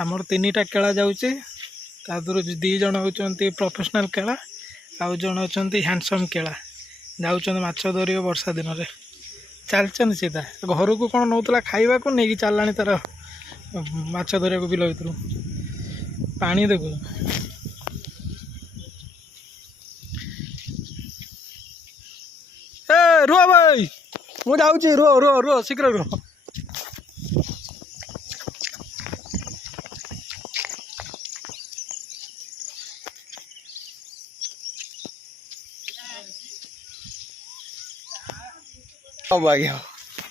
आमर 3टा केला जाऊँचे तादर 2 जन होती प्रोफेशनल केला आउ जन अच्छा हैंडसम केला जाऊँ माछ धर वर्षा दिन में चलचन सीधा घर को कौन नौला खावा को नहीं चलला तार माछ धरिया को बिल भर पानी देखो ए रुह भाई मु जाऊँगी रुह रुह रुह शीघ्र रुह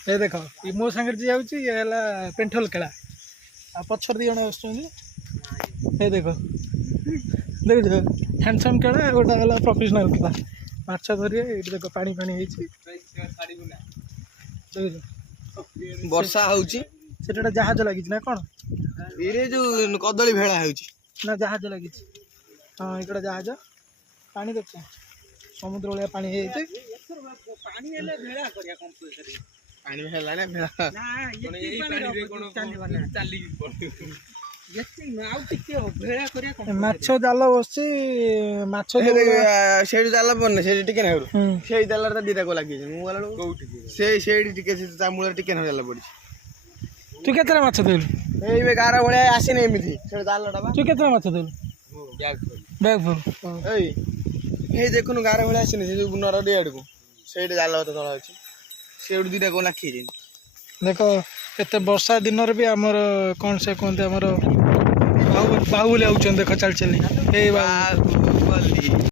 ये देख ये मो सांगे जी जाऊँगी ये है पेंठल केला आ पछर 2 जन आसुँच ये देख देख हैंडसम केला गोटा है प्रोफेशनल केला माछ धरिए ये देख पानी पानी वर्षा हो जहाज लगी ना कौन ये जो कदली भेड़ा हो ना जहाज लगी हाँ इकड़ा जहाज पानी देख समुद्र भाया पानी माछ जाल बस जाल पड़ना से जाल दीटा को लगे मूल टे जाल पड़ी तू के माछ देलु ये गार भाया आसी नहीं जालटा तू के माछ देलु बैग फुल ये देखुन गार भाया आसी नरडी आड़ को से जाल तल अच्छी से दीटा को लाखी देख एत वर्षा दिन भी आमर कौन से कहते आमर बाहुबली आउन देख चल चल